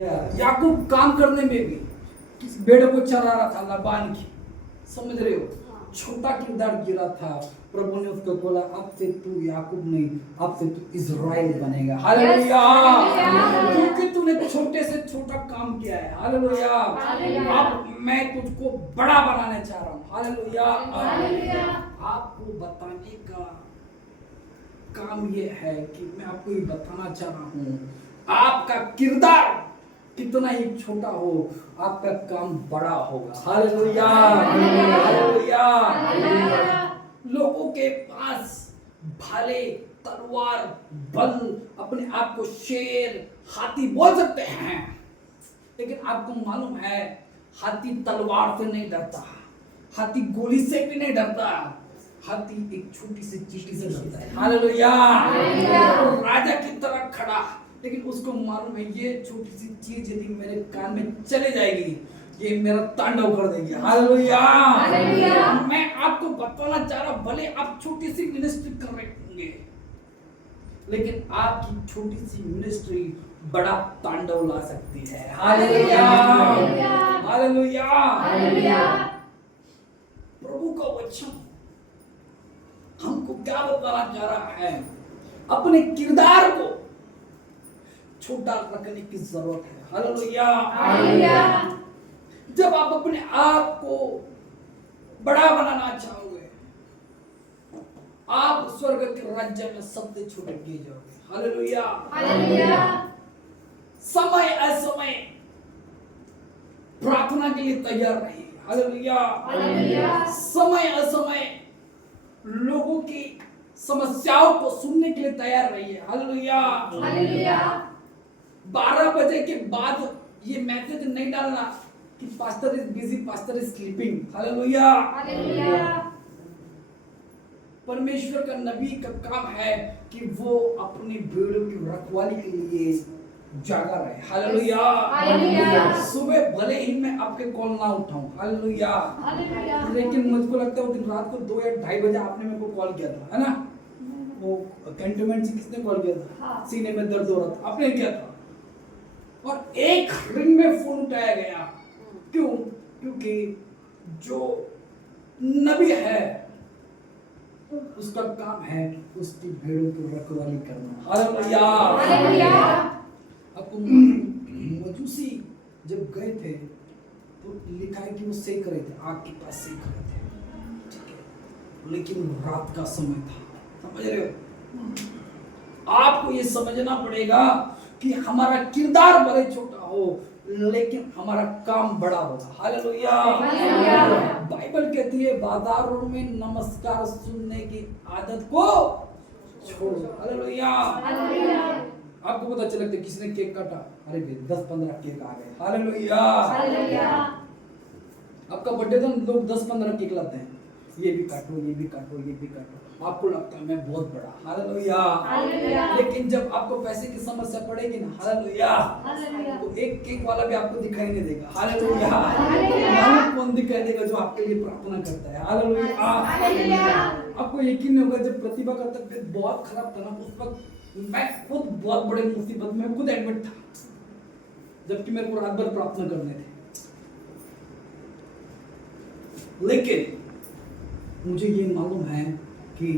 याकूब काम करने में भी भेड़ों को चरा रहा था लाबान की, समझ रहे हो, छोटा किरदार गिरा था। प्रभु ने उसको बोला अब से तू याकूब नहीं, अब से तू इज़राइल बनेगा। हालेलुया, क्योंकि तूने छोटे से छोटा काम किया है। हालेलुया, अब मैं तुझको बड़ा बनाने चाह रहा हूँ। हालेलुया, आपको बताने का काम ये है कि मैं आपको ये बताना चाह रहा हूँ, आपका किरदार कितना ही छोटा हो, आपका काम बड़ा होगा। Hallelujah, hallelujah. लोगों के पास भाले, तलवार, बल, अपने आप को शेर, हाथी बोल सकते हैं, लेकिन आपको मालूम है हाथी तलवार से नहीं डरता, हाथी गोली से भी नहीं डरता, हाथी एक छोटी सी चींटी से डरता है। हालेलुया, राजा की तरह खड़ा, लेकिन उसको मालूम है ये छोटी सी चीज यदि मेरे कान में चले जाएगी ये मेरा तांडव कर देगी। हालेलुया, मैं आपको बताना चाह रहा, भले आप छोटी सी मिनिस्ट्री कर रहे होंगे, लेकिन आपकी छोटी सी मिनिस्ट्री बड़ा तांडव ला सकती है। Hallelujah, hallelujah. प्रभु का वचन हमको क्या बताना चाह रहा है, अपने किरदार को छोटा रखने की जरूरत है। हालेलुया, जब आप अपने आप को बड़ा बनाना चाहोगे, आप स्वर्ग के राज्य में सबसे छोटे किए जाओगे। हालेलुया, समय असमय प्रार्थना के लिए तैयार रहिए। हालेलुया, समय असमय लोगों की समस्याओं को सुनने के लिए तैयार रहिए। हालेलुया, 12 बजे के बाद ये मैसेज नहीं डालना कि pastor is busy, pastor is sleeping. Hallelujah, परमेश्वर का नबी का काम है कि वो अपनी भेड़ों की रखवाली के लिए जागा रहे। हालेलुया, सुबह भले ही मैं आपके कॉल ना उठाऊं, हालेलुया, लेकिन मुझको लगता है वो दिन रात को 2 या 2:30 बजे आपने मेरे को कॉल किया था, है ना? वो कैंटोनमेंट से किसने कॉल किया था? सीने में दर्द हो रहा था, आपने किया था, और एक रिंग में फोन उठाया गया। क्यों? क्योंकि जो नबी है उसका काम है उसकी भेड़ों की रखवाली करना। हालेलुया। आपको मजूसी जब गए थे तो लिखा है कि वो सेक रहे थे, आग के पास सेक रहे थे, ठीक है, लेकिन रात का समय था, समझ रहे हो? आपको ये समझना पड़ेगा कि हमारा किरदार भले छोटा हो लेकिन हमारा काम बड़ा होगा। हालेलुया, बाइबल कहती है बाजारों में नमस्कार सुनने की आदत को छोड़ो। हालेलुया, आपको पता चला कि किसने केक काटा, अरे 10-15 केक आ गए। हालेलुया, आपका बर्थडे तो लोग 10-15 केक लाते हैं, ये भी काटो, ये भी काटो, ये भी काटो, आपको लगता है मैं बहुत बड़ा। हालेलुया, लेकिन जब आपको पैसे की समस्या पड़ेगी ना, हालेलुया, तो एक केक वाला भी आपको दिखाई नहीं देगा। हालेलुया, कौन दिखाई देगा? जो आपके लिए प्रार्थना करता है। हालेलुया, आपको यकीन नहीं होगा जब प्रतिभा का तबीयत बहुत खराब था ना, उस वक्त मैं खुद बहुत बड़े मुसीबत में खुद एडमिट था, जबकि मेरे को रात भर प्रार्थना करने थे, लेकिन मुझे ये मालूम है कि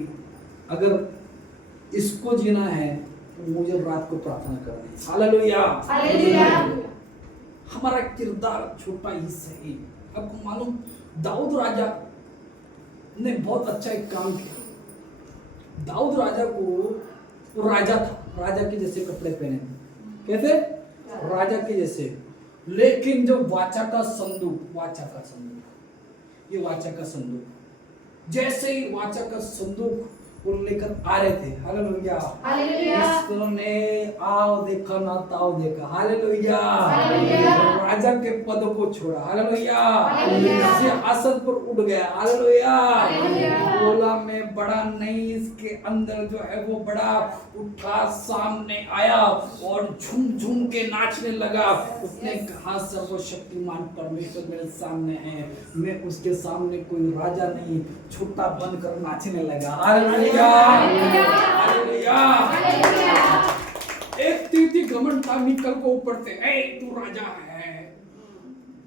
अगर इसको जीना है तो मुझे रात को प्रार्थना करनी है। हालेलुया, हमारा किरदार छोटा ही सही। आपको मालूम दाऊद राजा ने बहुत अच्छा एक काम किया। दाऊद राजा को, वो राजा था, राजा के जैसे कपड़े पहने, कैसे? राजा के जैसे, लेकिन जो वाचा का संदूक, ये वाचा का संदूक, जैसे ही वाचा का संदूक वो लेकर आ रहे थे, हालेलुया, इसने आओ देखा ना ताओ देखा, हालेलुया, राजा के पद को छोड़ा, हालेलुया, सिंहासन पर उड़ गया, हालेलुया, बोला मैं बड़ा नहीं, इसके अंदर जो है वो बड़ा, उठा सामने आया और झूम झूम के नाचने लगा। उसने कहा सर्वशक्तिमान परमेश्वर मेरे सामने है, मैं उसके सामने कोई राजा नहीं, छोटा बनकर नाचने लगा। हालेलुया, हालेलुया, एक तीर्थी घमंड था मिकल को ऊपर से, ए तू राजा है,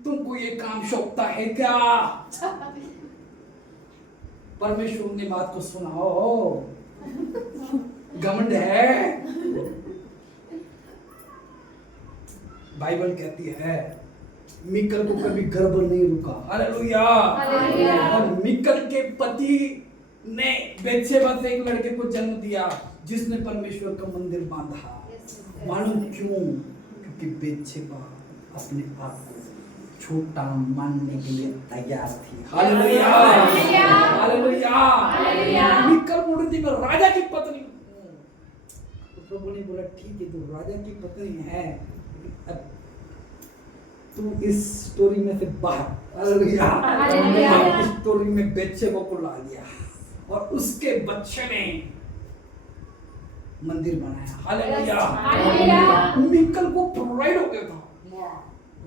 तुमको ये काम शौकता है क्या? परमेश्वर ने बात को सुना, ओ घमंड है। बाइबल कहती है मिकल को कभी गर्व नहीं रुका। हालेलुया। और मिकल के पति ने बेतशेबा से एक लड़के को जन्म दिया जिसने परमेश्वर का मंदिर बांधा। मालूम क्यों? क्योंकि बेतशेबा अपने आप को छोटा मानने के लिए तैयार थी। हालेलुया। हालेलुया। मिकल बोल रही थी मैं राजा की पत्नी हूं। तो प्रभु ने बोला ठीक है, तू राजा की पत्नी है, अब तू इस स्टोरी में से बाहर। हालेलुया। इस स्टोरी में बेतशेबा को ला दिया और उसके बच्चे ने मंदिर बनाया। हालेलुया। मिकल को प्राइड हो गया था,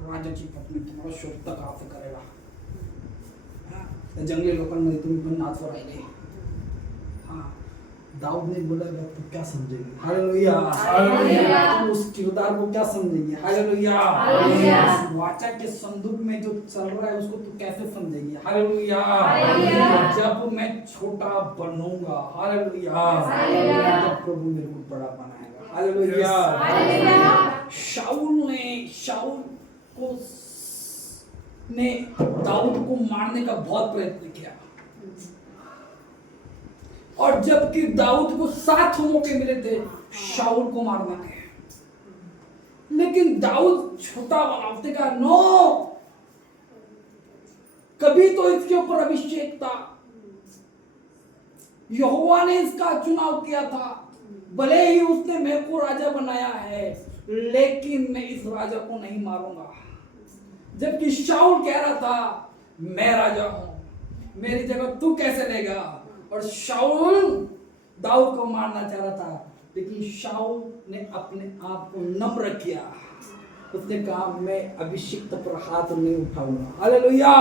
राजा की पत्नी तुम्हारा शोक तक कहाँ करेगा? जंगली लोकांमध्ये तुम्ही पण नाचवर राहिले। हाँ, दाऊद ने बोला तू क्या समझेगी? हालेलुया। तू उस किरदार को क्या समझेगी? हालेलुया। वाचा के संदूक में जो चल रहा है उसको तू कैसे समझेगी? हालेलुया। जब मैं छोटा बनूंगा, हालेलुया, तब प्रभु मेरे को बड़ा बनाएगा। हालेलुया। शाऊल ने दाऊद को मारने का बहुत प्रयत्न किया और जबकि दाऊद को 7 मौके मिले थे शाऊल को मारने के, लेकिन दाऊद छोटा बना, उसने कहा नो, कभी तो इसके ऊपर अभिषेक था, यहोवा ने इसका चुनाव किया था, भले ही उसने मेरे को राजा बनाया है, लेकिन मैं इस राजा को नहीं मारूंगा। जबकि शाऊल कह रहा था मैं राजा हूं, मेरी जगह तू कैसे लेगा? और शाऊल दाऊद को मारना चाह रहा था, लेकिन शाऊल ने अपने आप को नम्र किया। उसने कहा मैं अभिषिक्त पर हाथ नहीं उठाऊंगा। हालेलुया।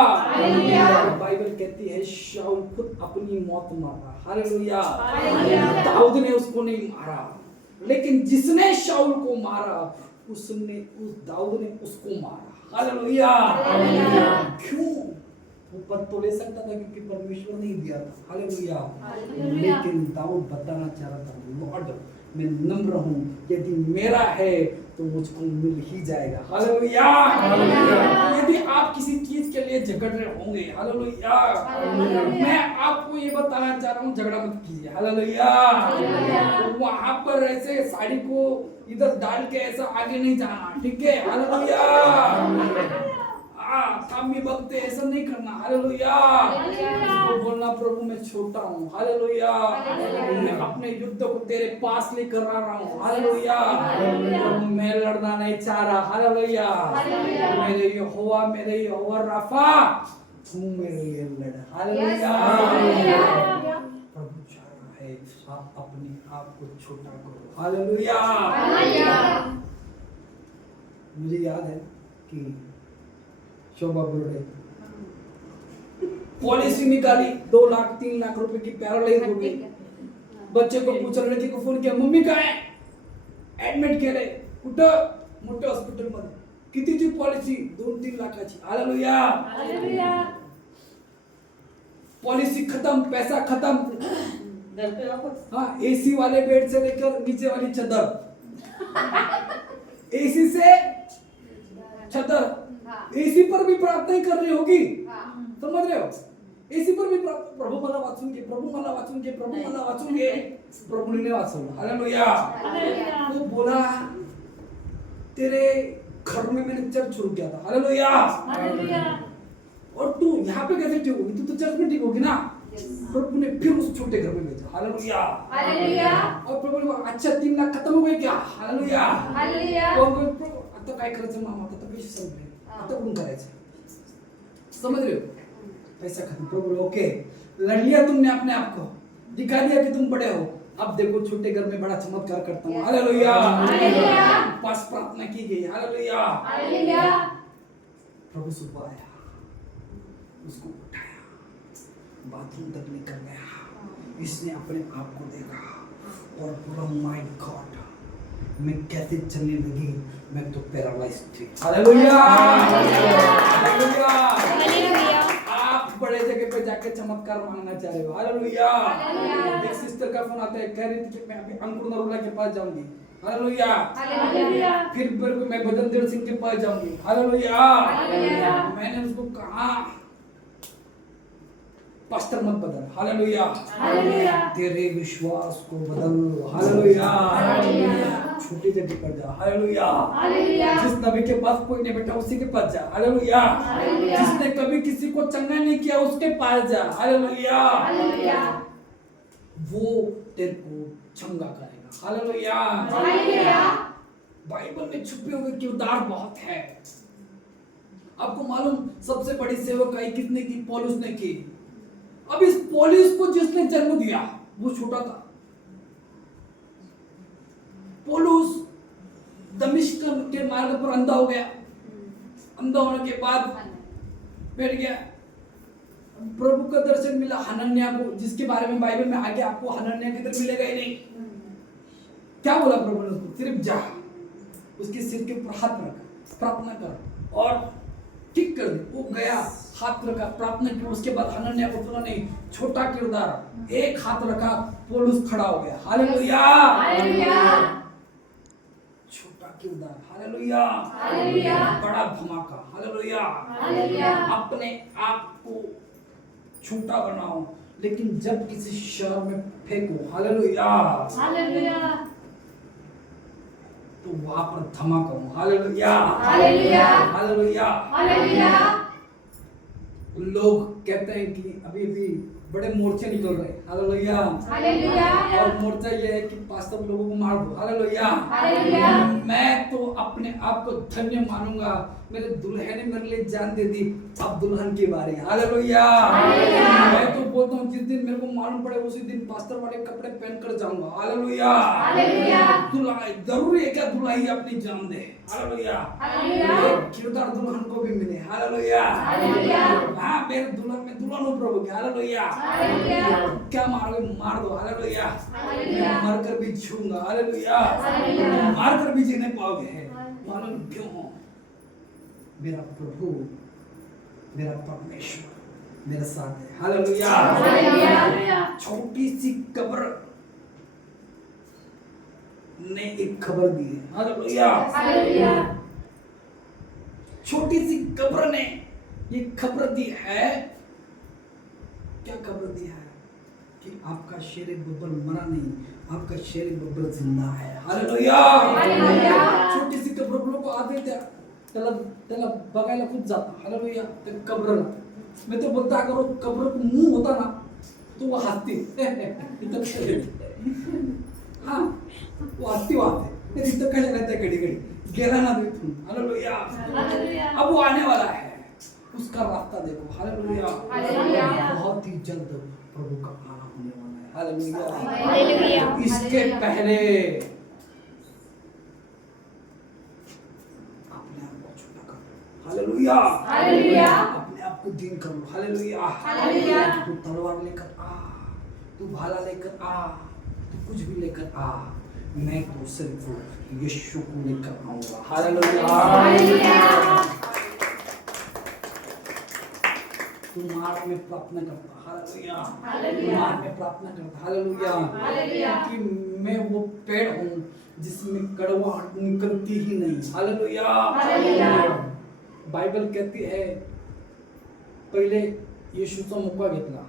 बाइबल कहती है शाऊल खुद अपनी मौत मारा। हालेलुया। दाऊद ने उसको नहीं मारा, लेकिन जिसने शाऊल को मारा उस दाऊद ने उसको मारा। हालेलुया। क्यों? वो पद तो ले सकता था क्योंकि परमेश्वर ने दिया था। हालेलुया। लेकिन दाऊद बताना चाह रहा था लॉर्ड मैं नम्र हूं, यदि मेरा है तो मुझको मिल ही जाएगा। हालेलुया। यदि आप किसी चीज के लिए झगड़ रहे होंगे, हालेलुया, मैं आपको ये बताना चाह रहा हूँ झगड़ा मत कीजिए। हालेलुया। वहां पर ऐसे साड़ी को इधर डाल के ऐसा आगे नहीं जाना, ठीक है? हालेलुया। थामी बकते ऐसा नहीं करना। हालेलुया। तो बोलना प्रभु मैं छोटा हूँ। हालेलुया। मैं अपने युद्ध को तेरे पास लेकर आ रहा हूँ। हालेलुया। मैं लड़ना नहीं चाह रहा। हालेलुया। मेरे यहोवा राफा तू मेरे लिए लड़। हालेलुया। प्रभु चाह रहा है आप अपने आप को छोटा करो। हालेलुया। मुझे याद है कि शोभा बोल रहे पॉलिसी निकाली 2 लाख 3 लाख रुपए की, पैरालाइज हो गई। बच्चे को पूछा, लड़की को फोन किया, मम्मी कहाँ है? ऍडमिट केले कुठं? मोठ्या हॉस्पिटल मध्ये। कितीची पॉलिसी? 2-3 लाखाची। हालेलुया। पॉलिसी खत्म, पैसा खत्म, हाँ, एसी वाले बेड से लेकर नीचे वाली चादर, एसी से चादर, एसी पर भी प्रार्थना कर रही होगी, समझ रहे हो? एसी पर भी प्रभु मला वाचून घे, प्रभु मला वाचून घे, प्रभु मला वाचून घे। प्रभु ने वाचवलं। हालेलुया। तो बोला तेरे घर में मैंने चर्च शुरू किया था। हालेलुया। और तू यहाँ पे कैसे ठीक होगी? तू तो चर्च में ठीक होगी ना? प्रभु ने फिर उस छोटे घर में भेजा। हालेलुया। और प्रभु ने बोला अच्छा 3 लाख खत्म हो गए क्या? हालेलुया। आता काय करायचं मामा? आता पैसे संपले, आता कुठून करायचं? समझ रहे हो? पैसा खत्म। प्रभु ओके, लड़ लिया तुमने अपने आप को, दिखा दिया कि तुम बड़े हो, अब देखो छोटे घर में बड़ा चमत्कार करता हूँ। हालेलुया। पास प्रार्थना की गई। हालेलुया। प्रभु सुबह आया, उसको उठाया, बाथरूम तक लेकर गया, इसने अपने आप को देखा और बोला माय गॉड मैं कैसे चलने लगी, मैं तो पैरालाइज थी। Hallelujah, hallelujah. आप बड़े जगह पे जाके चमत्कार मांगना चाह रहे हो। हालेलुया। एक सिस्टर का फोन आता है, कह रही थी कि मैं अभी अंकुर नरूला के पास जाऊंगी। हालेलुया। फिर मैं भजनदेव सिंह के पास जाऊंगी। हालेलुया। मैंने उसको कहा पास्टर मत बदल। हालेलुया। तेरे विश्वास को बदल। हालेलुया। छोटी जगह पर जा। हालेलुया। जिस नबी के पास कोई नहीं बैठा उसी के पास जा। हालेलुया। जिसने कभी किसी को चंगा नहीं किया उसके पास जा। हालेलुया। वो तेरे को चंगा करेगा। हालेलुया। बाइबल में छुपे हुए किरदार बहुत है। आपको मालूम सबसे बड़ी सेवकाई किसने की? पौलुस ने की। अब इस पौलुस को जिसने जन्म दिया वो छोटा था। पौलुस दमिश्क के मार्ग पर अंधा हो गया। अंधा होने के बाद बैठ गया। प्रभु का दर्शन मिला हनन्याह को, जिसके बारे में बाइबल में आगे आपको हनन्याह की तरह मिलेगा ही नहीं। क्या बोला प्रभु ने उसको? सिर्फ जा, उसके सिर के ऊपर हाथ रख, प्रार्थना कर और ठीक कर दे। वो गया, हाथ रखा, प्रार्थना की। उसके बाद हनन्याह को सुना नहीं, छोटा किरदार, एक हाथ रखा, पौलुस खड़ा हो गया। हालेलुया। छोटा किरदार। हालेलुया। बड़ा धमाका। हालेलुया। अपने आप को छोटा बनाओ, लेकिन जब किसी शहर में फेंको, हालेलुया, तो वहां पर धमाका हो। हालेलुया। लोग कहते हैं कि अभी अभी बड़े मोर्चे निकल रहे हैं। हालेलुया। और मोर्चा ये है कि पास्टर लोगों को मार दो। हालेलुया। मैं तो अपने आप को धन्य मानूंगा, मेरे दुल्हन ने मेरे लिए जान दे दी। अब दुल्हन की बारी। हालेलुया। मैं तो बोलता हूँ जिस दिन मेरे को मालूम पड़े उसी दिन पास्टर वाले कपड़े पहनकर जाऊंगा। हालेलुया। दुल्हा जरूरी है क्या दुल्हा अपनी जान दे? हालेलुया। किरदार दुल्हन को भी मिले। हालेलुया। हाँ, मेरे दुल्हन में दुल्हन हो प्रभु के। हालेलुया। क्या मारोगे? मार दो। हालेलुया। मार कर भी छूंगा। हालेलुया। मार कर भी जीने पाओगे। मालूम क्यों? मेरा प्रभु, मेरा परमेश्वर मेरे साथ है। हालेलुया। छोटी सी कब्र ने एक खबर दी है। हालेलुया। छोटी सी कब्र ने ये खबर दी है। क्या खबर दी है? कि आपका शेर बब्बर मरा नहीं, आपका शेर बब्बर जिंदा है। हालेलुया। छोटी सी कब्र लोग आते थे, त्याला बघायला खूप जाता। हालेलुया। ते कब्रला मी तो बोलता अगर कब्र को मुंह होता ना तो वो हंसती। हाँ, वो हंसती वहां तिथं कशा रहते घडी घडी गेला ना तिथून। हालेलुया। अब वो आने वाला है, उसका रास्ता देखो। हालेलुया। बहुत ही जल्द प्रभु का आना होने वाला है। हालेलुया। इसके पहले अपने आप को छोटा करो। हालेलुया। अपने आप को दीन करो। हालेलुया। तू तलवार लेकर आ, तू भाला लेकर आ, तू कुछ भी लेकर आ, मैं तो सिर्फ यीशु को लेकर आऊंगा। हालेलुया। तू मार्ग में प्रार्थना करता। हालेलुया। मार्ग में प्रार्थना करता। हालेलुया। कि मैं वो पेड़ हूँ जिसमें कड़वाहट निकलती ही नहीं। हालेलुया। बाइबल कहती है पहिले यीशुचा मुका घेतला,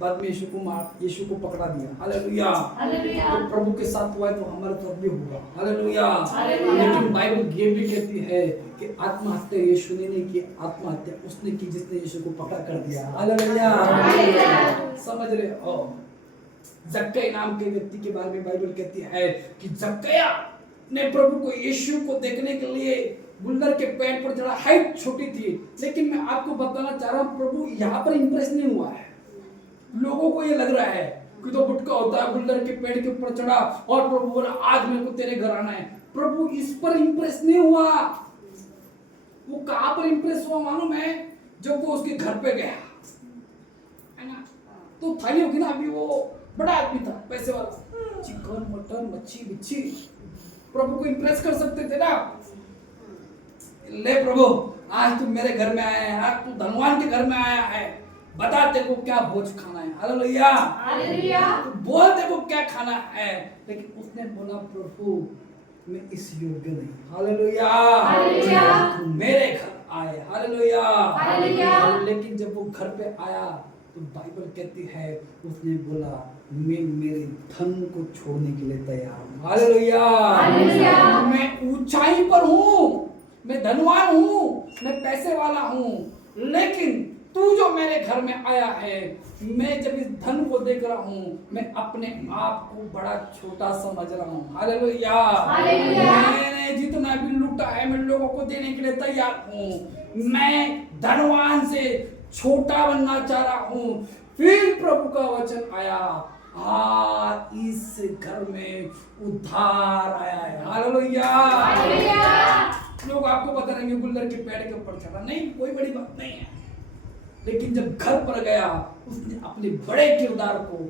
बाद में यीशु को पकड़ा दिया। हालेलुया। तो प्रभु के साथ हुआ है तो हमारे साथ भी होगा। हालेलुया। लेकिन बाइबल ये भी कहती है कि आत्महत्या यीशु ने नहीं की, आत्महत्या उसने की जिसने यीशु को पकड़ा कर दिया। हालेलुया। समझ रहे हो? जक्कैया नाम के व्यक्ति के बारे में बाइबल कहती है कि जक्कैया ने प्रभु को यीशु को देखने के लिए गुलदर के पेड़ पर चढ़ा। हाइट छोटी थी, लेकिन मैं आपको बताना चाह रहा हूँ प्रभु यहाँ पर इंप्रेस नहीं हुआ है। लोगों को ये लग रहा है कि तो गुटका होता है, गुलदर के पेड़ के ऊपर चढ़ा और प्रभु बोला आज मेरे को तेरे घर आना है। प्रभु इस पर इंप्रेस नहीं हुआ। वो कहां पर इंप्रेस हुआ मालूम है? जब वो उसके घर पे गया, है ना, तो थाली होगी ना, अभी वो बड़ा आदमी था, पैसे वाला, चिकन मटन मच्छी बिच्छी प्रभु को इंप्रेस कर सकते थे ना। ले प्रभु, आज तू मेरे घर में आया है, आज तू धनवान के घर में आया है, बता तेरे को क्या भोज खाना है। Hallelujah, hallelujah. बोल तेरे को क्या खाना है। लेकिन उसने बोला प्रभु मैं इस योग्य नहीं। Hallelujah, hallelujah. तू मेरे घर आए। Hallelujah, hallelujah. लेकिन जब वो घर पे आया तो बाइबल कहती है उसने बोला मैं मेरे धन को छोड़ने के लिए तैयार हूँ। Hallelujah, hallelujah. मैं ऊंचाई पर हूँ, मैं धनवान हूँ, मैं पैसे वाला हूँ, लेकिन तू जो मेरे घर में आया है, मैं जब इस धन को देख रहा हूँ मैं अपने आप को बड़ा छोटा समझ रहा हूँ। Hallelujah, hallelujah. मैंने जितना भी लूटा है मैं लोगों को देने के लिए तैयार हूँ। मैं धनवान से छोटा बनना चाह रहा हूँ। फिर प्रभु का वचन आया, हाँ इस घर में उद्धार आया है। Hallelujah, hallelujah. लोग आपको बता रहे हैं गुल्लर के पेड़ के ऊपर चढ़ा, नहीं कोई बड़ी बात नहीं है। लेकिन जब घर पर गया उसने अपने बड़े किरदार को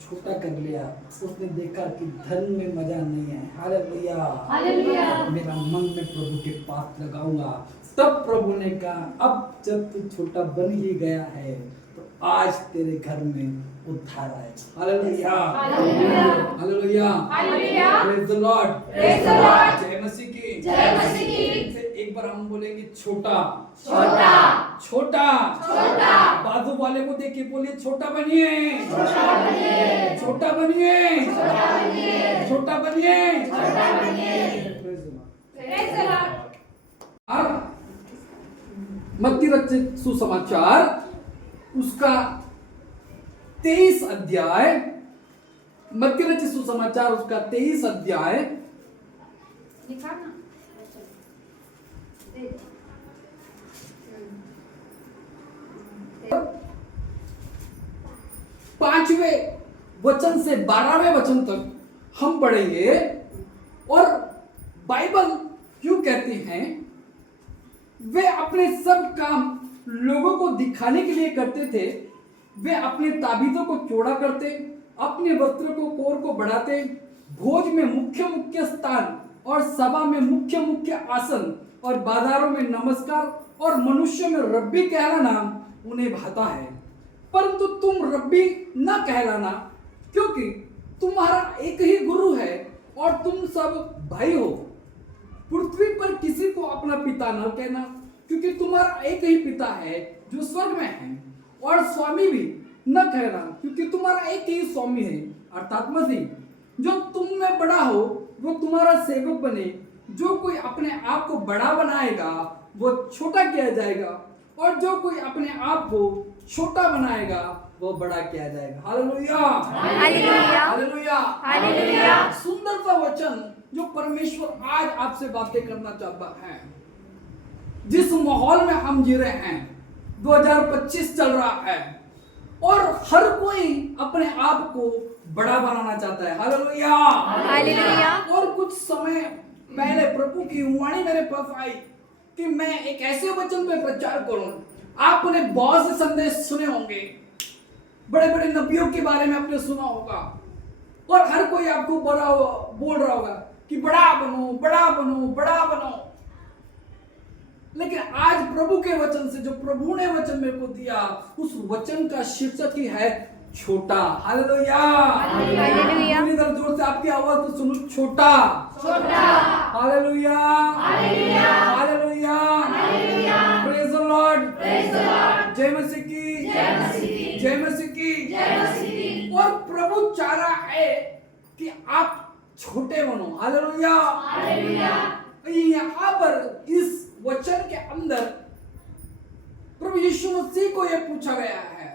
छोटा कर लिया। उसने देखा कि धन में मजा नहीं है। Hallelujah, hallelujah. मेरा मन में प्रभु के पास लगाऊंगा। तब प्रभु ने कहा अब जब तू छोटा बन ही गया है तो आज तेरे घर में उद्धार आए। Hallelujah, hallelujah. Hallelujah, hallelujah. Praise the Lord, praise the Lord. जय मसीह की, जय मसीह की। फिर एक बार हम बोलेंगे छोटा छोटा छोटा छोटा। बाजू वाले को देख के बोलिए छोटा बनिए, छोटा बनिए, छोटा बनिए, छोटा बनिए, छोटा बनिए। छोटा बनिए। Praise the Lord। Praise the Lord. और मत्ती रचित सुसमाचार उसका 23 अध्याय, मत्ती रचित सुसमाचार उसका 23 अध्याय लिखा ना। पांचवें वचन से 12वें वचन तक हम पढ़ेंगे। और बाइबल क्यों कहती हैं वे अपने सब काम लोगों को दिखाने के लिए करते थे। वे अपने ताबीजों को चौड़ा करते, अपने वस्त्र को कोर को बढ़ाते, भोज में मुख्य मुख्य स्थान और सभा में मुख्य मुख्य आसन और बाजारों में नमस्कार और मनुष्य में रब्बी कहलाना उन्हें भाता है। परंतु तुम रब्बी न कहलाना, क्योंकि तुम्हारा एक ही गुरु है और तुम सब भाई हो। पृथ्वी पर किसी को अपना पिता न कहना, क्योंकि तुम्हारा एक ही पिता है जो स्वर्ग में है। और स्वामी भी न कहना, क्योंकि तुम्हारा एक ही स्वामी है अर्थात मसीह। जो तुम में बड़ा हो वो तुम्हारा सेवक बने। जो कोई अपने आप को बड़ा बनाएगा वो छोटा किया जाएगा, और जो कोई अपने आप को छोटा बनाएगा वो बड़ा किया जाएगा। Hallelujah, hallelujah. Hallelujah, hallelujah. सुंदर सा वचन जो परमेश्वर आज आपसे बातें करना चाहता है। जिस माहौल में हम जी रहे हैं, 2025 चल रहा है और हर कोई अपने आप को बड़ा बनाना चाहता है। Hallelujah, hallelujah. और कुछ समय पहले प्रभु की वाणी मेरे पास आई कि मैं एक ऐसे वचन पे प्रचार करूं। आपने बहुत से संदेश सुने होंगे, बड़े बड़े नबियों के बारे में आपने सुना होगा, और हर कोई आपको बड़ा बोल रहा होगा कि बड़ा बनो बड़ा बनो बड़ा बनो। लेकिन आज प्रभु के वचन से, जो प्रभु ने वचन मेरे को दिया, उस वचन का शीर्षक ही है छोटा। Hallelujah, hallelujah. इधर जोर से आपकी आवाज तो सुनो, छोटा छोटा। Hallelujah, hallelujah. Hallelujah, hallelujah. Praise the Lord, praise the Lord. जय मसीह की, जय मसीह की, जय मसीह की, जय मसीह की। और प्रभु चाह रहा है कि आप छोटे बनो। Hallelujah, hallelujah. यहाँ पर इस वचन के अंदर प्रभु यीशु मसीह को यह पूछा गया है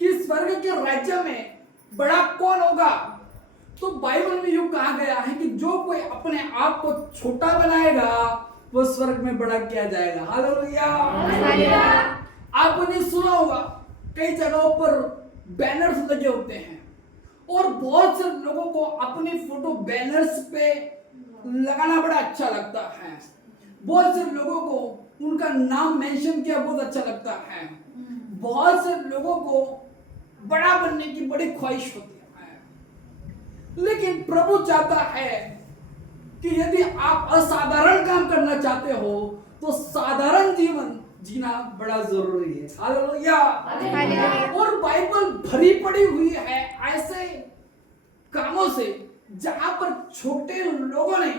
कि स्वर्ग के राज्य में बड़ा कौन होगा। तो बाइबल में यूं कहा गया है कि जो कोई अपने आप को छोटा बनाएगा वो स्वर्ग में बड़ा किया जाएगा। Hallelujah, hallelujah. आपने सुना होगा कई जगहों पर बैनर्स लगे होते हैं, और बहुत से लोगों को अपनी फोटो बैनर्स पे लगाना बड़ा अच्छा लगता है। बहुत से लोगों को उनका नाम मेंशन किया बहुत अच्छा लगता है। बहुत से लोगों को बड़ा बनने की बड़ी ख्वाहिश होती है। लेकिन प्रभु चाहता है कि यदि आप असाधारण काम करना चाहते हो तो साधारण जीवन जीना बड़ा जरूरी है। हालेलुया। हालेलुया। और बाइबल भरी पड़ी हुई है ऐसे कामों से जहां पर छोटे लोगों ने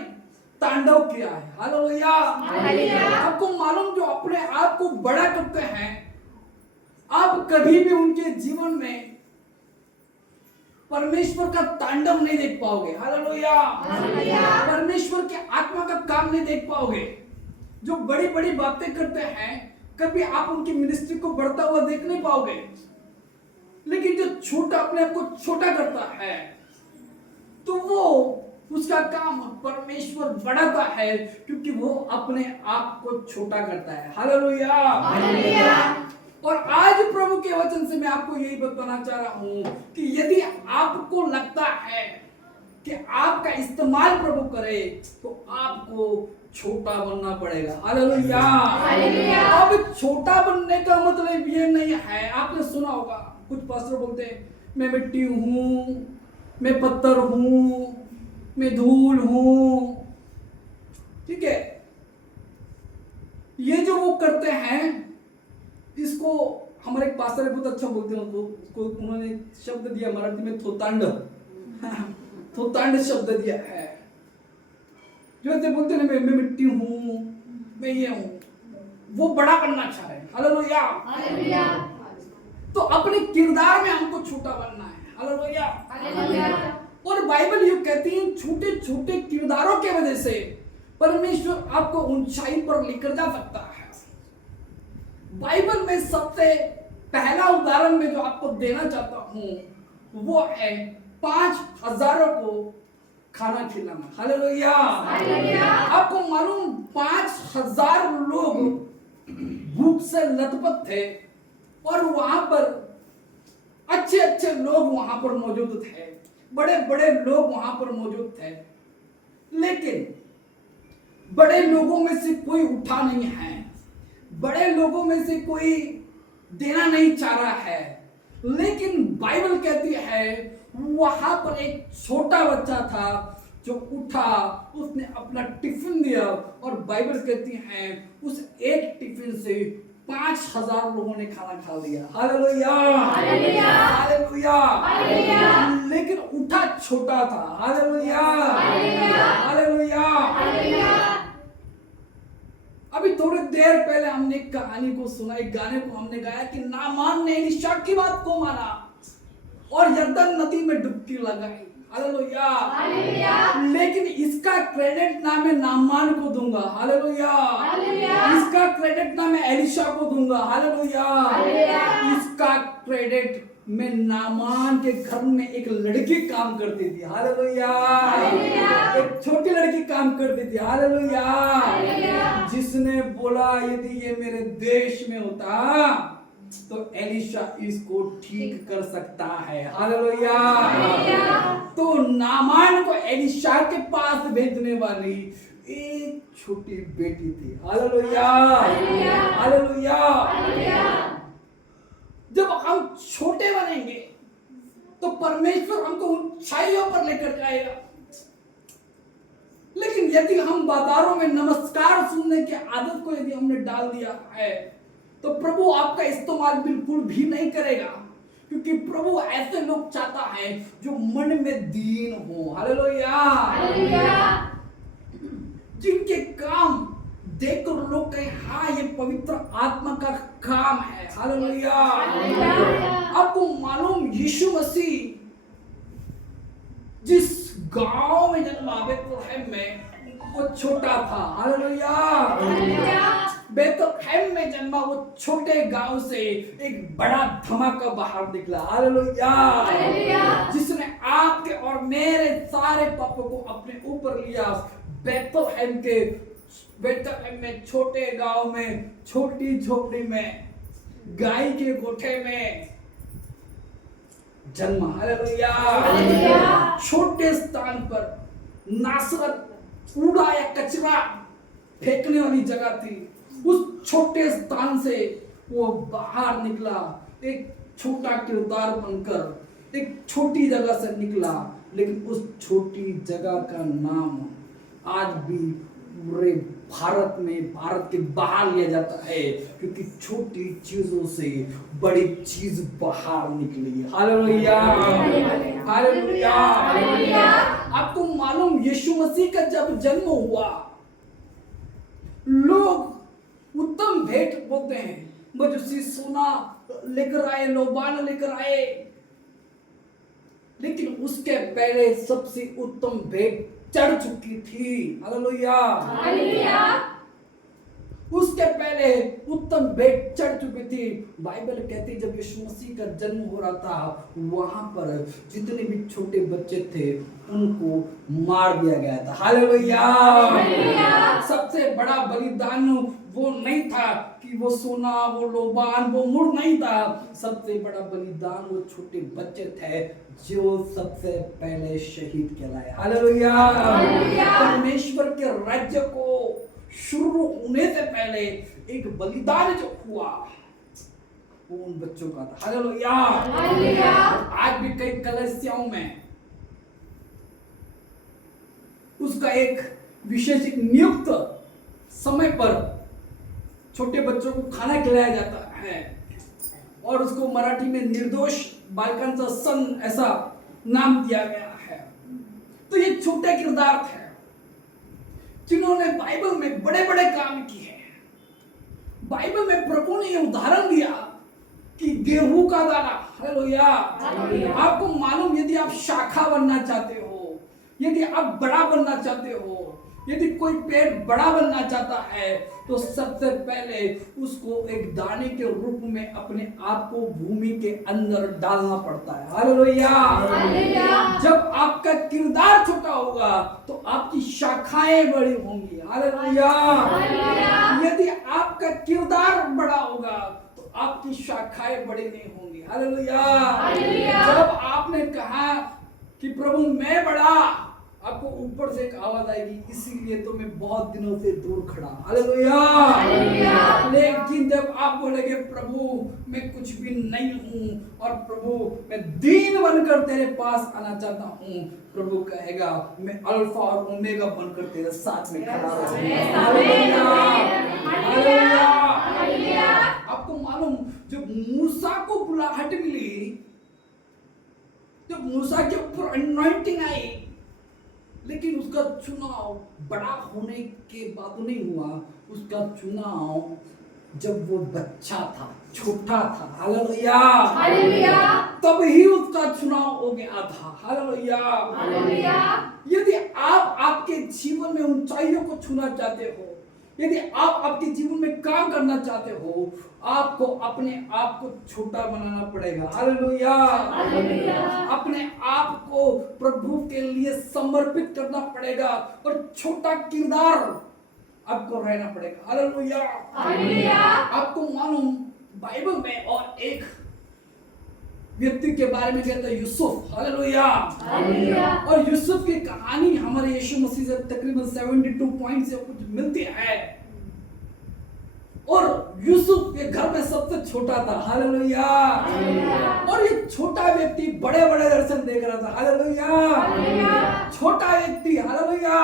तांडव किया है। हालेलुया। हालेलुया। आपको मालूम, जो अपने आप को बड़ा करते हैं, आप कभी भी उनके जीवन में परमेश्वर का तांडव नहीं देख पाओगे। हालेलुया। हालेलुया। परमेश्वर के आत्मा का काम नहीं देख पाओगे। जो बड़ी बड़ी बातें करते हैं, कभी आप उनकी मिनिस्ट्री को बढ़ता हुआ देख नहीं पाओगे। लेकिन जो छोटा, अपने आप को छोटा करता है, तो वो उसका काम परमेश्वर बढ़ाता है, क्योंकि वो अपने आप को छोटा करता है। हालेलुया। हालेलुया। और आज प्रभु के वचन से मैं आपको यही बताना चाह रहा हूं कि यदि आपको लगता है कि आपका इस्तेमाल प्रभु करे, तो आपको छोटा बनना पड़ेगा। हालेलुया। हालेलुया। अब छोटा बनने का मतलब ये नहीं है, आपने सुना होगा कुछ पास्टर बोलते हैं, मैं मिट्टी हूं, मैं पत्थर हूं, मैं धूल हूं। ठीक है, ये जो वो करते हैं, इसको हमारे एक पास्टर बहुत अच्छा बोलते हैं, उसको उन्होंने शब्द दिया मराठी में थोतांड। थोतांड शब्द दिया है। जो ऐसे बोलते हैं, मैं मिट्टी हूं, मैं ये हूं, वो बड़ा बनना चाह रहे हैं। हालेलुया। हालेलुया। तो अपने किरदार में हमको छोटा बनना है। हालेलुया। हालेलुया। और बाइबल ये कहती है, छोटे छोटे किरदारों के वजह से परमेश्वर आपको ऊंचाई पर लेकर जा सकता है। बाइबल में सबसे पहला उदाहरण में जो आपको देना चाहता हूं, वो है 5,000 को खाना खिलाना। हालेलुया। हालेलुया। आपको मालूम, 5,000 लोग भूख से लथपथ थे, और वहां पर अच्छे अच्छे लोग वहां पर मौजूद थे, बड़े बड़े लोग वहां पर मौजूद थे, लेकिन बड़े लोगों में से कोई उठा नहीं है, बड़े लोगों में से कोई देना नहीं चाह रहा है। लेकिन बाइबल कहती है वहां पर एक छोटा बच्चा था जो उठा, उसने अपना टिफिन दिया, और बाइबल कहती है उस एक टिफिन से 5,000 लोगों ने खाना खा लिया। हालेलुया। हालेलुया। हालेलुया। हालेलुया। लेकिन उठा छोटा था। हालेलुया। हालेलुया। हालेलुया। हालेलुया। अभी थोड़ी देर पहले हमने एक कहानी को सुना, एक गाने को हमने गाया कि नामान ने एलीशा की बात को माना और यरदन नदी में डुबकी लगाई। हालेलुया। हालेलुया। लेकिन इसका क्रेडिट ना मैं नामान को दूंगा। हालेलुया। हालेलुया। इसका क्रेडिट ना मैं एलीशा को दूंगा। हालेलुया। हालेलुया। इसका क्रेडिट मैं नामान के घर में एक लड़की काम करती थी। हालेलुया। हालेलुया। एक छोटी लड़की काम करती थी। हालेलुया। हालेलुया। जिसने बोला यदि ये मेरे देश में होता तो एलीशा इसको ठीक कर सकता है। हालेलुया। हालेलुया। तो नामान को एलीशा के पास भेजने वाली एक छोटी बेटी थी। हालेलुया। हालेलुया। हालेलुया। हालेलुया। जब हम छोटे बनेंगे तो परमेश्वर हमको ऊंचाइयों पर लेकर जाएगा। लेकिन यदि हम बाजारों में नमस्कार सुनने की आदत को यदि हमने डाल दिया है, तो प्रभु आपका इस्तेमाल बिल्कुल भी नहीं करेगा, क्योंकि प्रभु ऐसे लोग चाहता है जो मन में दीन हो। हालेलुया। हालेलुया। जिनके काम देखकर लोग कहें हाँ ये पवित्र आत्मा का काम है। हालेलुया। हालेलुया। आपको मालूम, यीशु मसीह जिस गांव में जन्मा बेथलेहम में, वो छोटा था। हालेलुया। हालेलुया। बेथलेहम में जन्मा वो छोटे गांव से एक बड़ा धमाका बाहर निकला। हालेलुया। हालेलुया। जिसने आपके और मेरे सारे पापों को अपने ऊपर लिया। बेथलेहम में छोटे गांव में, छोटी झोपड़ी में, गाय के गोठे में जन्मा। हालेलुया। हालेलुया। छोटे स्थान पर नासरत, कूड़ा या कचरा फेंकने वाली जगह थी। उस छोटे स्थान से वो बाहर निकला, एक छोटा किरदार बनकर एक छोटी जगह से निकला, लेकिन उस छोटी जगह का नाम आज भी पूरे भारत के बाहर लिया जाता है, क्योंकि छोटी चीजों से बड़ी चीज बाहर निकली। Hallelujah, hallelujah. आपको मालूम यीशु मसीह का जब जन्म हुआ, लोग उत्तम भेंट बोलते हैं, मजूसी सोना लेकर आए, लोबान लेकर आए, लेकिन उसके पहले सबसे उत्तम भेंट चढ़ चुकी थी। Hallelujah, hallelujah. उसके पहले उत्तम भेंट चढ़ चुकी थी। बाइबल कहती जब यीशु मसीह का जन्म हो रहा था, वहां पर जितने भी छोटे बच्चे थे उनको मार दिया गया था। Hallelujah, hallelujah. सबसे बड़ा बलिदान वो नहीं था कि वो सोना, वो लोबान, वो मुड़ नहीं था। सबसे बड़ा बलिदान वो छोटे बच्चे थे जो सबसे पहले शहीद कहलाए। Hallelujah, hallelujah. परमेश्वर के राज्य को शुरू होने से पहले एक बलिदान जो हुआ वो उन बच्चों का था। Hallelujah, hallelujah. आज भी कई कलीसियाओं में उसका एक विशेष नियुक्त समय पर छोटे बच्चों को खाना खिलाया जाता है और उसको मराठी में निर्दोष बालकांचा सण ऐसा नाम दिया गया है। तो ये छोटे किरदार थे जिन्होंने बाइबल में बड़े बड़े काम किए। बाइबल में प्रभु ने ये उदाहरण दिया कि गेहूं का दाना, हालेलुया, आपको मालूम, यदि आप शाखा बनना चाहते हो, यदि आप बड़ा बनना चाहते हो, यदि कोई पेड़ बड़ा बनना चाहता है, तो सबसे पहले उसको एक दाने के रूप में अपने आप को भूमि के अंदर डालना पड़ता है। Hallelujah, hallelujah. जब आपका किरदार छोटा होगा तो आपकी शाखाएं बड़ी होंगी। Hallelujah, hallelujah. यदि आपका किरदार बड़ा होगा तो आपकी शाखाएं बड़ी नहीं होंगी। Hallelujah, hallelujah. जब आपने कहा कि प्रभु मैं बड़ा, आपको ऊपर से एक आवाज आएगी, इसीलिए तो मैं बहुत दिनों से दूर खड़ा। Hallelujah, hallelujah. लेकिन जब आप बोलेंगे प्रभु मैं कुछ भी नहीं हूँ और प्रभु मैं दीन बनकर तेरे पास आना चाहता हूँ, प्रभु कहेगा मैं अल्फा और ओमेगा बनकर तेरे साथ में खड़ा रहूंगा। Hallelujah, hallelujah, hallelujah. आपको मालूम जब मूसा को बुलाहट मिली, जब मूसा के ऊपर अनॉइंटिंग आई, लेकिन उसका चुनाव बड़ा होने के बाद नहीं हुआ। उसका चुनाव जब वो बच्चा था, छोटा था, हालेलुया, हालेलुया। तब ही उसका चुनाव हो गया था। Hallelujah, hallelujah. यदि आप आपके जीवन में ऊंचाइयों को छूना चाहते हो, यदि आप आपके जीवन में काम करना चाहते हो, आपको अपने आप को छोटा बनाना पड़ेगा। Hallelujah, hallelujah. अपने आप को प्रभु के लिए समर्पित करना पड़ेगा और छोटा किरदार आपको रहना पड़ेगा। Hallelujah, hallelujah. आपको मालूम बाइबल में और एक व्यक्ति के बारे में कहता है यूसुफ। Hallelujah, hallelujah. और यूसुफ की कहानी हमारे यीशु मसीह से तकरीबन 72 पॉइंट से कुछ मिलती है। और यूसुफ के घर में सबसे छोटा था। हालेलुया, और ये छोटा व्यक्ति बड़े बड़े दर्शन देख रहा था। हालेलुया, छोटा व्यक्ति, हालेलुया,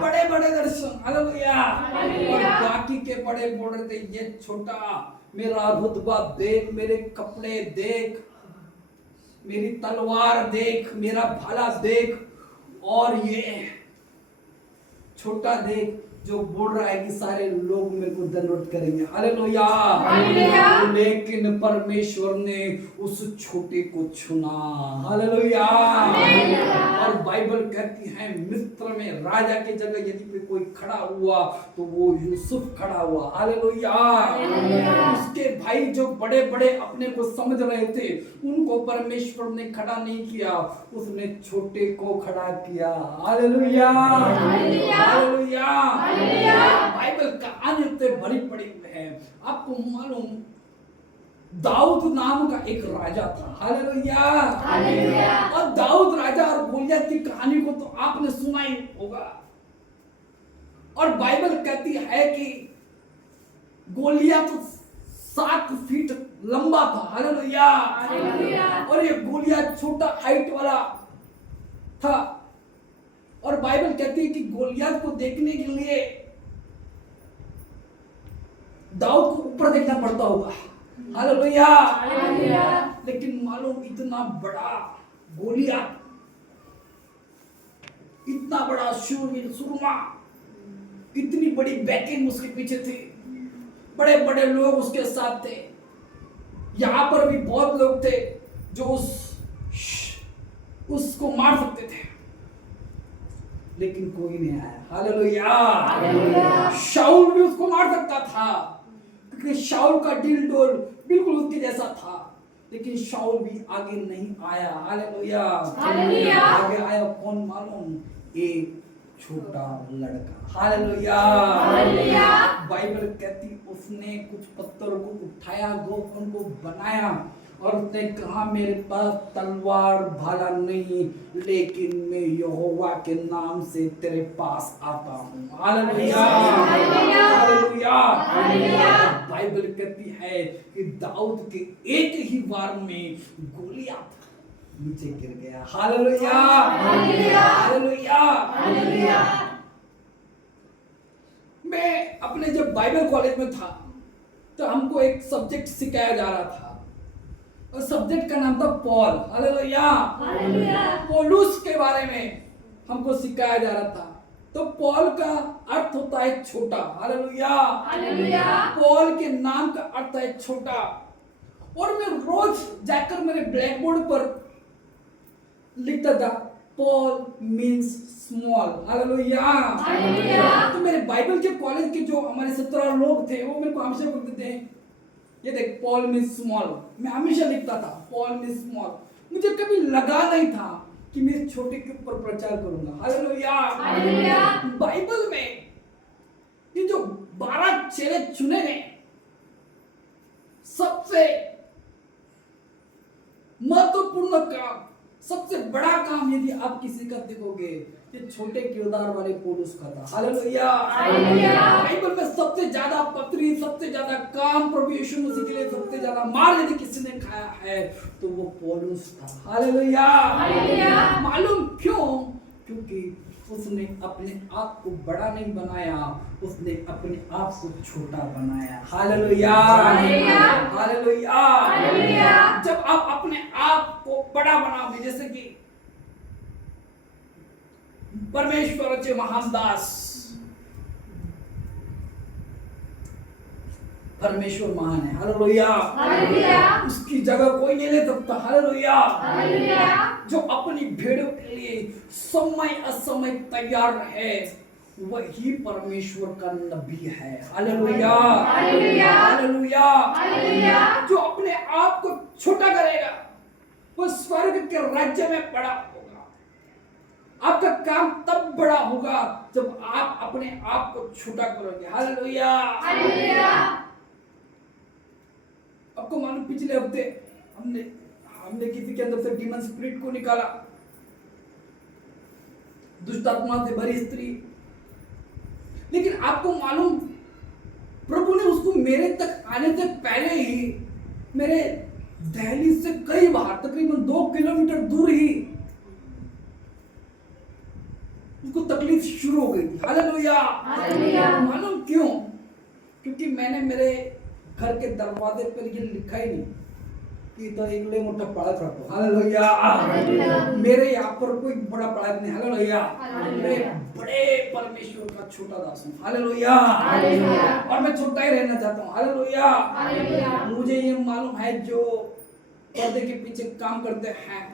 बड़े बड़े दर्शन, हालेलुया, और बाकी के बड़े बोल रहे थे ये छोटा, मेरा रुतबा देख, मेरे कपड़े देख, मेरी तलवार देख, मेरा भाला देख, और ये छोटा देख जो बोल रहा है कि सारे लोग मेरे को दंडवत करेंगे। हालेलुया, लेकिन परमेश्वर ने उस छोटे को चुना। हालेलुया, और बाइबल कहती है मिस्र में राजा की जगह यदि कोई खड़ा हुआ तो वो यूसुफ खड़ा हुआ। हालेलुया, उसके भाई जो बड़े बड़े अपने को समझ रहे थे उनको परमेश्वर ने खड़ा नहीं किया, उसने छोटे को खड़ा किया। Hallelujah, hallelujah. बाइबल कहानी से भरी पड़ी हुई है। आपको मालूम दाऊद नाम का एक राजा था। हालेलुया, और दाऊद राजा और गोलियत की कहानी को तो आपने सुना ही होगा। और बाइबल कहती है कि गोलियत 7 फीट लंबा था। हालेलुया, और ये गोलियत छोटा हाइट वाला था। और बाइबल कहती है कि गोलियत को देखने के लिए दाऊद को ऊपर देखना पड़ता होगा। हालेलुया। हालेलुया। लेकिन मालूम इतना बड़ा गोलियत, इतना बड़ा शूरवीर सुरमा, इतनी बड़ी बैकिंग उसके पीछे थी, बड़े बड़े लोग उसके साथ थे। यहां पर भी बहुत लोग थे जो उसको मार सकते थे, लेकिन कोई नहीं आया। हालेलुया। हालेलुया। शाऊल भी उसको मार सकता था, क्योंकि शाऊल का दिल डोल बिल्कुल उसके जैसा था, लेकिन शाऊल भी आगे नहीं आया। हालेलुया। हालेलुया। आगे आया कौन मालूम? एक छोटा लड़का। हालेलुया। हालेलुया। बाइबल कहती उसने कुछ पत्थरों को उठाया, गोफन को बनाया और उसने कहा मेरे पास तलवार भाला नहीं, लेकिन मैं यहोवा के नाम से तेरे पास आता हूँ। Hallelujah. Hallelujah. Hallelujah. Hallelujah. Bible कहती है कि दाऊद के एक ही वार में गोलियत नीचे गिर गया। हालेलुया। हालेलुया। हालेलुया। हालेलुया। मैं अपने जब बाइबल कॉलेज में था तो हमको एक सब्जेक्ट सिखाया जा रहा था, और सब्जेक्ट का नाम था पॉल। हालेलुया। हालेलुया। पौलुस के बारे में हमको सिखाया जा रहा था। तो पॉल का अर्थ होता है छोटा। हालेलुया। हालेलुया। पॉल के नाम का अर्थ है छोटा। और मैं रोज जाकर मेरे ब्लैक बोर्ड पर लिखता था Paul means small. Hallelujah. Hallelujah. तो मेरे बाइबल के कॉलेज के जो हमारे 17 लोग थे वो मेरे को हमेशा बोलते थे ये देख पॉल मीन्स स्मॉल। मैं हमेशा लिखता था पॉल मीन्स स्मॉल। मुझे कभी लगा नहीं था कि मैं इस छोटे के ऊपर प्रचार करूंगा। हालेलुया। हालेलुया। बाइबल में ये जो 12 चेले चुने गए, सबसे महत्वपूर्ण काम, सबसे बड़ा काम यदि आप किसी का देखोगे, ये छोटे किरदार वाले पौलुस का था। हालेलुया। हालेलुया। बाइबल में सबसे ज्यादा पत्री, सबसे ज्यादा काम प्रभु यीशु मसीह के लिए सबसे ज्यादा मार यदि किसी ने खाया है तो वो पौलुस था। हालेलुया। हालेलुया। मालूम क्यों? क्योंकि उसने अपने आप को बड़ा नहीं बनाया, उसने अपने आप को छोटा बनाया। हालेलुया। हालेलुया। हालेलुया। हालेलुया। जब आप अपने आप को बड़ा बनाओगे, जैसे कि परमेश्वराचे महान दास, परमेश्वर महान है। हालेलुया। हालेलुया। उसकी जगह कोई नहीं ले सकता। हालेलुया। हालेलुया। जो अपनी भेड़ों के लिए समय असमय तैयार है, वही परमेश्वर का नबी है। हालेलुया। हालेलुया। हालेलुया। हालेलुया। जो अपने आप को छोटा करेगा वो स्वर्ग के राज्य में बड़ा होगा। आपका काम तब बड़ा होगा जब आप अपने आप को छोटा करोगे। हालेलुया। हालेलुया। आपको मालूम पिछले हफ्ते हमने किसी के अंदर से डीमन स्पिरिट को निकाला, दुष्ट आत्मा से भरी स्त्री। लेकिन आपको मालूम प्रभु ने उसको मेरे तक आने से पहले ही मेरे दहलीज से कई बार, तकरीबन 2 किलोमीटर दूर ही उसको तकलीफ शुरू हो गई थी। हालेलुया। हालेलुया। मालूम क्यों? क्योंकि मैंने मेरे घर के दरवाजे पर ये लिखा ही नहीं कि तो एक ले मोटा पाळत रखो। हालेलुया। हालेलुया। मेरे यहाँ पर कोई बड़ा पाळत नहीं। हालेलुया। हालेलुया। मैं बड़े परमेश्वर का छोटा दास हूँ। हालेलुया। हालेलुया। और मैं छोटा ही रहना चाहता हूँ। हालेलुया। हालेलुया। मुझे ये मालूम है जो पर्दे के पीछे काम करते हैं,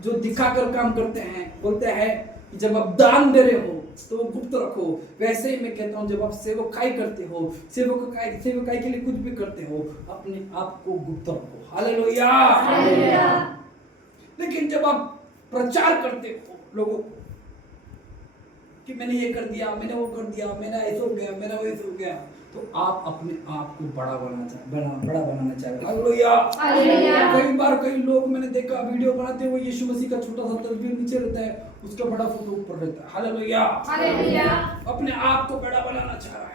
जो दिखाकर काम करते हैं, बोलते हैं कि जब आप दान दे रहे हो तो वो गुप्त रखो। वैसे ही मैं कहता हूँ जब आप सेवकाई करते हो, सेवकाई के लिए कुछ भी करते हो, अपने आप को गुप्त रखो। हालेलुया। हालेलुया। लेकिन जब आप प्रचार करते हो लोगों को कि मैंने ये कर दिया, मैंने वो कर दिया, मेरा ऐसा हो गया, मेरा वैसा हो गया, तो आप अपने आप को बड़ा बनाना चाहते। हालेलुया। हालेलुया। कई बार कई लोग मैंने देखा वीडियो बनाते हुए यीशु मसीह का छोटा सा तस्वीर नीचे रहता है, उसका बड़ा फोटो ऊपर रहता है। हालेलुया। हालेलुया। अपने आप को बड़ा बनाना चाह रहा है।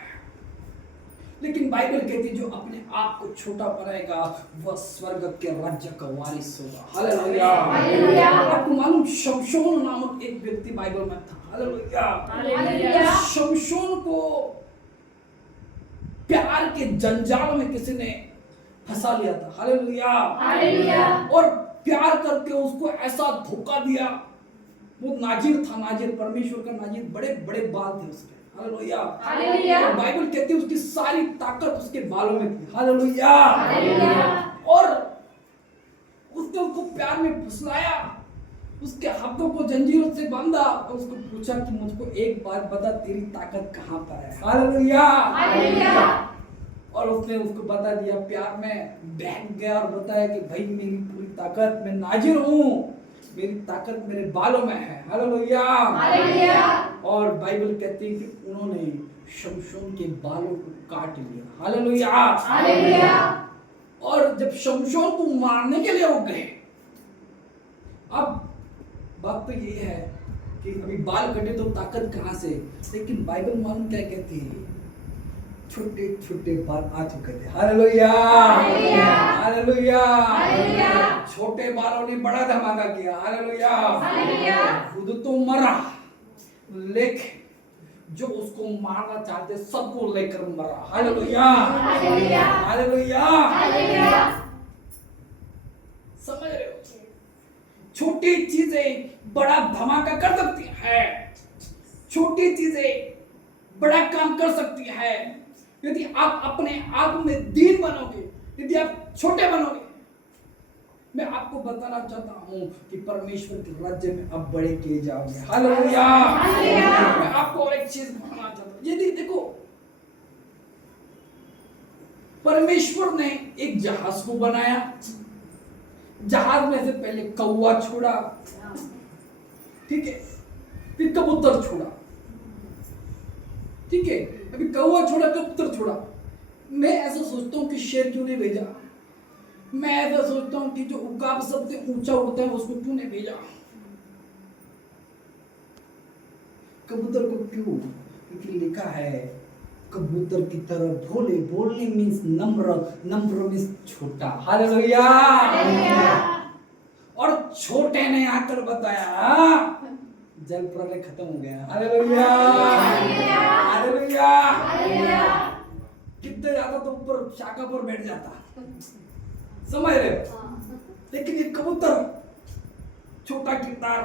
लेकिन लेकिन बाइबल कहती है जो अपने आप को छोटा बनाएगा वह स्वर्ग के राज्य का वारिस होगा। हालेलुया। हालेलुया। आपको मालूम शमशोन नामक एक व्यक्ति बाइबल में था। हालेलुया। हालेलुया। शमशोन को प्यार के जंजाल में किसी ने फंसा लिया था। हालेलुया। हालेलुया। और प्यार करके उसको ऐसा धोखा दिया। वो नाजिर था, नाजिर परमेश्वर का नाजिर, बड़े बड़े बाल थे उसके। हालेलुया। हालेलुया। और बाइबल कहती है उसकी सारी ताकत उसके बालों में थी। हालेलुया। हालेलुया। और उसने उसको प्यार में फुसलाया, उसके हाथों को जंजीरों से बांधा और उसको पूछा कि मुझको एक बात बता, तेरी ताकत कहाँ पर है। हालेलुया। हालेलुया। और उसने उसको बता दिया, प्यार में बहक गया और बताया कि भाई मेरी पूरी ताकत, मैं नाजिर हूँ, मेरी ताकत मेरे बालों में है। हालेलुया। हालेलुया। और बाइबल कहती है कि उन्होंने शमशोन के बालों को काट लिया। हालेलुया। हालेलुया। और जब शमशोन को मारने के लिए वो गए, अब बात तो ये है कि अभी बाल कटे तो ताकत कहां से, लेकिन बाइबल मालूम क्या कहती है, छोटे छोटे बाल आ चुके थे। हालेलुया। हालेलुया। हालेलुया। हालेलुया। छोटे बालों ने बड़ा धमाका किया। हालेलुया। हालेलुया। खुद तो मरा, लेकिन जो उसको मारना चाहते सबको लेकर मरा। हालेलुया। हालेलुया। हालेलुया। हालेलुया। समझ रहे हो, छोटी चीजें बड़ा धमाका कर सकती है, छोटी चीजें बड़ा काम कर सकती है। यदि आप अपने आप में दीन बनोगे, यदि आप छोटे बनोगे, मैं आपको बताना चाहता हूं कि परमेश्वर के राज्य में आप बड़े किए जाओगे। हालेलुया। हालेलुया। मैं आपको और एक चीज बताना चाहता हूं, यदि देखो परमेश्वर ने एक जहाज को बनाया, जहाज में से पहले कौवा छोड़ा, ठीक है, फिर कबूतर छोड़ा, ठीक है, अभी कौवा छोड़ा, कबूतर छोड़ा। मैं ऐसा सोचता हूँ कि शेर क्यों नहीं भेजा, मैं ऐसा सोचता हूँ कि जो उकाब सबसे ऊंचा उड़ता है उसको क्यों नहीं भेजा, कबूतर को क्यों, क्योंकि लिखा है कबूतर की तरह भोले, बोलने मीन्स नम्र, नम्र मीन्स छोटा। हालेलुया। और छोटे ने आकर बताया, जल प्रलय खत्म हो गया। हालेलुया। हालेलुया। कितने ज्यादा तो ऊपर शाखा पर बैठ जाता, समझ रहे हो, लेकिन ये कबूतर छोटा किरदार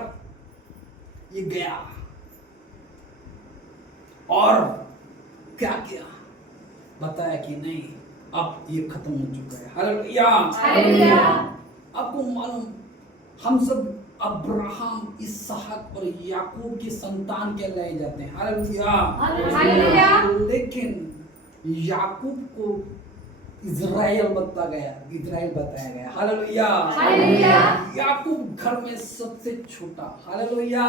ये गया और क्या किया, बताया कि नहीं अब ये खत्म हो चुका है। हालेलुया। हालेलुया। आपको मालूम हम सब अब्राहम, इसहाक और याकूब की संतान के लाए जाते हैं। हालेलुया। हालेलुया। लेकिन याकूब को इज़राइल बताया गया। हालेलुया। हालेलुया। याकूब घर में सबसे छोटा। हालेलुया।